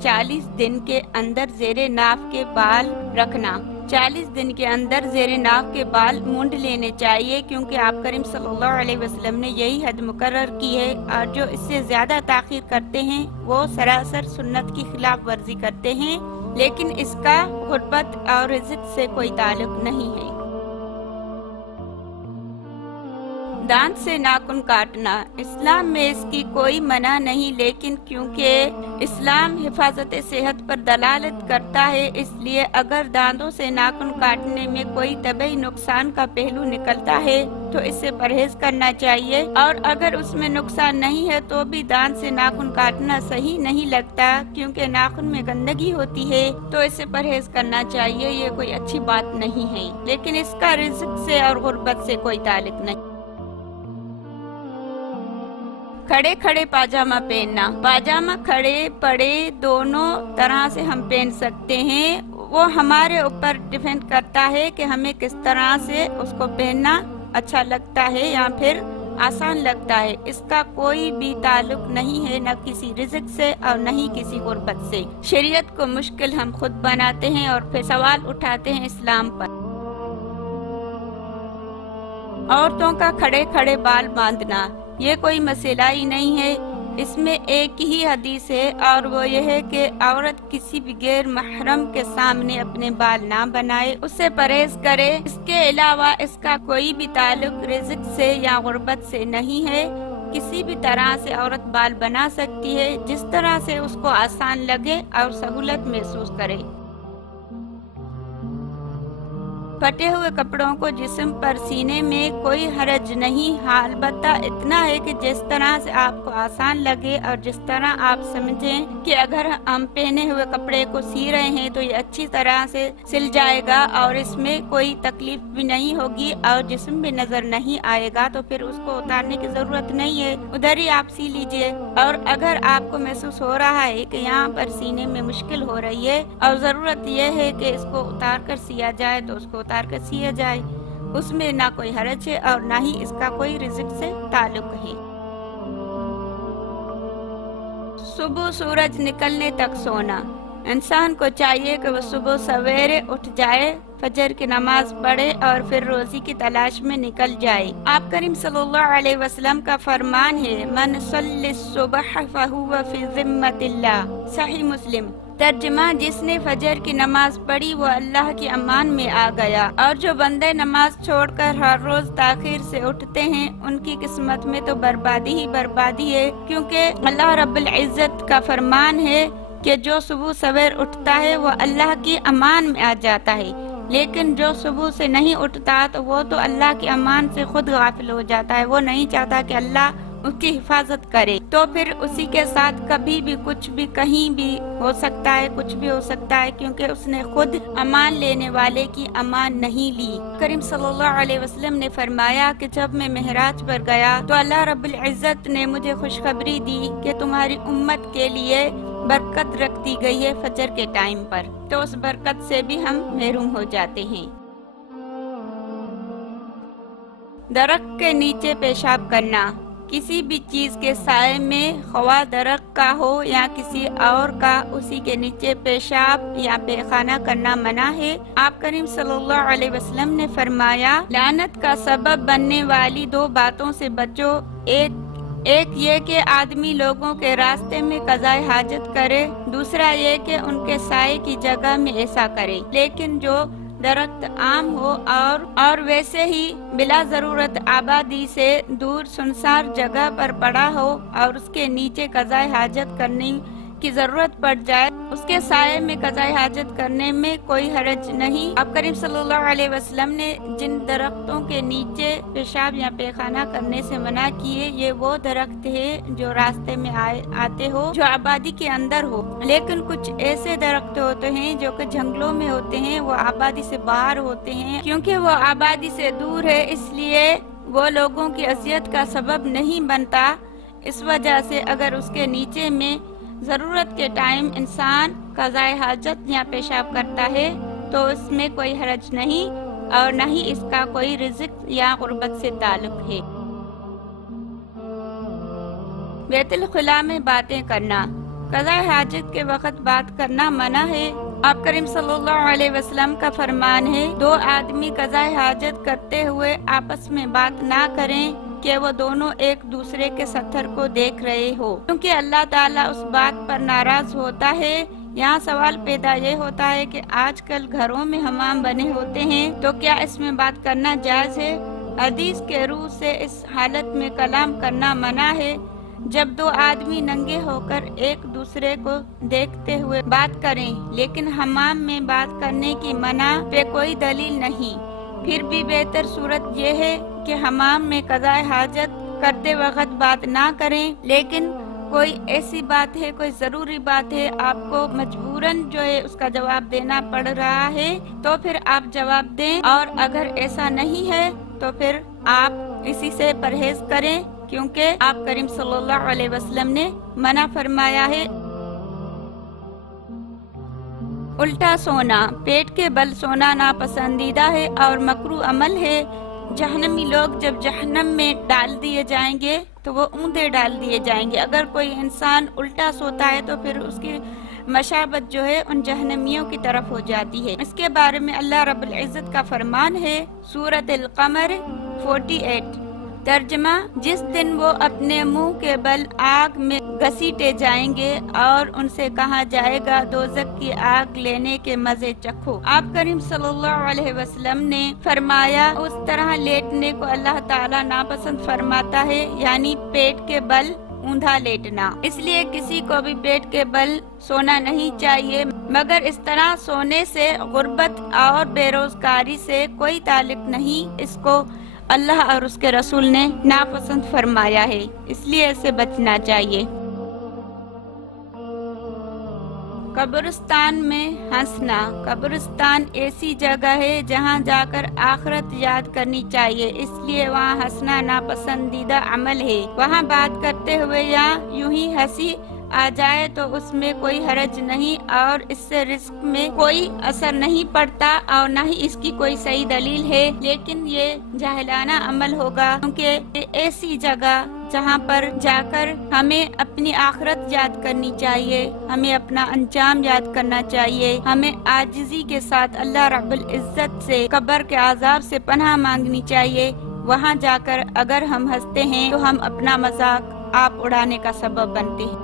40 दिन के अंदर ज़ेरे नाफ के बाल रखना। 40 दिन के अंदर ज़ेरे नाफ के बाल मूंड लेने चाहिए, क्योंकि आप करीम सल्लल्लाहु अलैहि वसल्लम ने यही हद मुकर्रर की है, और जो इससे ज्यादा ताख़ीर करते हैं वो सरासर सुन्नत की खिलाफ वर्जी करते हैं। लेकिन इसका गुर्बत और रिज़्क से कोई ताल्लुक नहीं है। दांत से नाखून काटना, इस्लाम में इसकी कोई मना नहीं, लेकिन क्योंकि इस्लाम हिफाजत सेहत पर दलालत करता है, इसलिए अगर दांतों से नाखून काटने में कोई तबई नुकसान का पहलू निकलता है तो इससे परहेज करना चाहिए, और अगर उसमें नुकसान नहीं है तो भी दांत से नाखून काटना सही नहीं लगता, क्योंकि नाखून में गंदगी होती है, तो इससे परहेज करना चाहिए। ये कोई अच्छी बात नहीं है, लेकिन इसका रिज़्क से और गुर्बत से कोई ताल्लुक नहीं। खड़े खड़े पाजामा पहनना, पाजामा खड़े पड़े दोनों तरह से हम पहन सकते हैं। वो हमारे ऊपर डिपेंड करता है कि हमें किस तरह से उसको पहनना अच्छा लगता है या फिर आसान लगता है। इसका कोई भी ताल्लुक नहीं है, न किसी रिज़्क से और न ही किसी गुर्बत से। शरीयत को मुश्किल हम खुद बनाते हैं और फिर सवाल उठाते हैं इस्लाम पर। औरतों का खड़े खड़े बाल बांधना, ये कोई मसला ही नहीं है। इसमें एक ही हदीस है, और वो ये है कि औरत किसी भी गैर महरम के सामने अपने बाल ना बनाए, उससे परहेज करे। इसके अलावा इसका कोई भी ताल्लुक रिज़्क से या गुर्बत से नहीं है। किसी भी तरह से औरत बाल बना सकती है, जिस तरह से उसको आसान लगे और सहूलत महसूस करे। फटे हुए कपड़ों को जिस्म पर सीने में कोई हरज नहीं, अलबत्ता इतना है कि जिस तरह से आपको आसान लगे और जिस तरह आप समझें कि अगर हम पहने हुए कपड़े को सी रहे हैं तो ये अच्छी तरह से सिल जाएगा और इसमें कोई तकलीफ भी नहीं होगी और जिस्म भी नजर नहीं आएगा, तो फिर उसको उतारने की जरूरत नहीं है, उधर ही आप सी लीजिए। और अगर आपको महसूस हो रहा है कि यहाँ पर सीने में मुश्किल हो रही है और जरूरत यह है कि इसको उतार कर सिया जाए, तो उसको उतार कर सिया जाए, उसमें ना कोई हरज है और ना ही इसका कोई रिज़्क से ताल्लुक है। सुबह सूरज निकलने तक सोना, इंसान को चाहिए कि वो सुबह सवेरे उठ जाए, फजर की नमाज पढ़े और फिर रोजी की तलाश में निकल जाए। आप करीम सल्लल्लाहु अलैहि वसल्लम का फरमान है, मन सल्ली सुबह फहुवा फी ज़िम्मतिल्लाह, सही मुस्लिम। तर्जुमा, जिसने फजर की नमाज पढ़ी वो अल्लाह की अमान में आ गया। और जो बंदे नमाज छोड़कर हर रोज ताखीर से उठते हैं, उनकी किस्मत में तो बर्बादी ही बर्बादी है, क्योंकि अल्लाह रब्बुल इज्जत का फरमान है कि जो सुबह सवेर उठता है वो अल्लाह की अमान में आ जाता है, लेकिन जो सुबह से नहीं उठता तो वो तो अल्लाह की अमान से खुद गाफिल हो जाता है। वो नहीं चाहता कि अल्लाह उसकी हिफाजत करे, तो फिर उसी के साथ कभी भी कुछ भी कहीं भी हो सकता है, कुछ भी हो सकता है, क्योंकि उसने खुद अमान लेने वाले की अमान नहीं ली। करीम सल्लल्लाहु अलैहि वसल्लम ने फरमाया कि जब मैं महराज पर गया तो अल्लाह रब्बुल इज्जत ने मुझे खुशखबरी दी कि तुम्हारी उम्मत के लिए बरकत रख दी गई है फजर के टाइम पर, तो उस बरकत से भी हम महरूम हो जाते हैं। दरख्त के नीचे पेशाब करना, किसी भी चीज के साए में, खवा दरख्त का हो या किसी और का, उसी के नीचे पेशाब या पैखाना करना मना है। आप करीम सल्लल्लाहु अलैहि वसल्लम ने फरमाया, लानत का सबब बनने वाली दो बातों से बचो। एक ये कि आदमी लोगों के रास्ते में कज़ाए हाजत करे, दूसरा ये कि उनके साए की जगह में ऐसा करे। लेकिन जो दरख्त आम हो और वैसे ही बिला जरूरत आबादी से दूर सुनसार जगह पर पड़ा हो और उसके नीचे कज़ाए हाजत करने की जरूरत पड़ जाए, उसके साये में कज़ाए हाजत करने में कोई हरज नहीं। आप करीम सल्लल्लाहु अलैहि वसल्लम ने जिन दरख्तों के नीचे पेशाब या पैखाना करने से मना किए, ये वो दरख्त है जो रास्ते में आते हो, जो आबादी के अंदर हो। लेकिन कुछ ऐसे दरख्त होते हैं जो कि जंगलों में होते हैं, वो आबादी से बाहर होते हैं, क्योंकि वो आबादी से दूर है, इसलिए वो लोगों की अज़ियत का सबब नहीं बनता। इस वजह से अगर उसके नीचे में जरूरत के टाइम इंसान कज़ाए हाजत या पेशाब करता है तो इसमें कोई हरज नहीं और न ही इसका कोई रिज़्क या गुर्बत से ताल्लुक है। बैतुल खुला में बातें करना, क़ज़ा हाजत के वक्त बात करना मना है। आप करीम सल्लल्लाहु अलैहि वसल्लम का फरमान है, दो आदमी क़ज़ा हाजत करते हुए आपस में बात ना करें कि वो दोनों एक दूसरे के सत्तर को देख रहे हो, क्योंकि अल्लाह ताला उस बात पर नाराज होता है। यहाँ सवाल पैदा ये होता है कि आजकल घरों में हमाम बने होते हैं, तो क्या इसमें बात करना जायज है? हदीस के रूह से इस हालत में कलाम करना मना है, जब दो आदमी नंगे होकर एक दूसरे को देखते हुए बात करें, लेकिन हमाम में बात करने की मना पे कोई दलील नहीं। फिर भी बेहतर सूरत ये है कि हमाम में क़ज़ा हाजत करते वक्त बात ना करें, लेकिन कोई ऐसी बात है, कोई जरूरी बात है, आपको मजबूरन जो है उसका जवाब देना पड़ रहा है, तो फिर आप जवाब दें। और अगर ऐसा नहीं है तो फिर आप इसी से परहेज करें, क्योंकि आप करीम सल्लल्लाहु अलैहि वसल्लम ने मना फरमाया है। उल्टा सोना, पेट के बल सोना नापसंदीदा है और मकरूह अमल है। जहन्नमी लोग जब जहन्नम में डाल दिए जाएंगे तो वो ऊंधे डाल दिए जाएंगे। अगर कोई इंसान उल्टा सोता है तो फिर उसकी मशाबत जो है उन जहन्नमियों की तरफ हो जाती है। इसके बारे में अल्लाह रब्बुल इज्जत का फरमान है, सूरत अल-क़मर 48। तर्जमा, जिस दिन वो अपने मुंह के बल आग में घसीटे जाएंगे और उनसे कहा जाएगा दोज़ख की आग लेने के मजे चखो। आप करीम सल्लल्लाहु अलैहि वसल्लम ने फरमाया, उस तरह लेटने को अल्लाह ताला नापसंद फरमाता है, यानी पेट के बल ऊंधा लेटना। इसलिए किसी को भी पेट के बल सोना नहीं चाहिए, मगर इस तरह सोने से गुर्बत और बेरोजगारी से कोई ताल्लुक नहीं। इसको अल्लाह और उसके रसूल ने नापसंद फरमाया है, इसलिए इससे बचना चाहिए। कब्रिस्तान में हंसना, कब्रिस्तान ऐसी जगह है जहाँ जाकर आखिरत याद करनी चाहिए, इसलिए वहाँ हंसना नापसंदीदा अमल है। वहाँ बात करते हुए या यूं ही हंसी आ जाए तो उसमें कोई हरज नहीं और इससे रिस्क में कोई असर नहीं पड़ता और न ही इसकी कोई सही दलील है, लेकिन ये जाहिलाना अमल होगा, क्योंकि ऐसी जगह जहाँ पर जाकर हमें अपनी आखिरत याद करनी चाहिए, हमें अपना अंजाम याद करना चाहिए, हमें आजिज़ी के साथ अल्लाह रब्बुल इज्जत से कब्र के आज़ाब से पनाह मांगनी चाहिए। वहाँ जाकर अगर हम हंसते हैं तो हम अपना मजाक आप उड़ाने का सबब बनते हैं।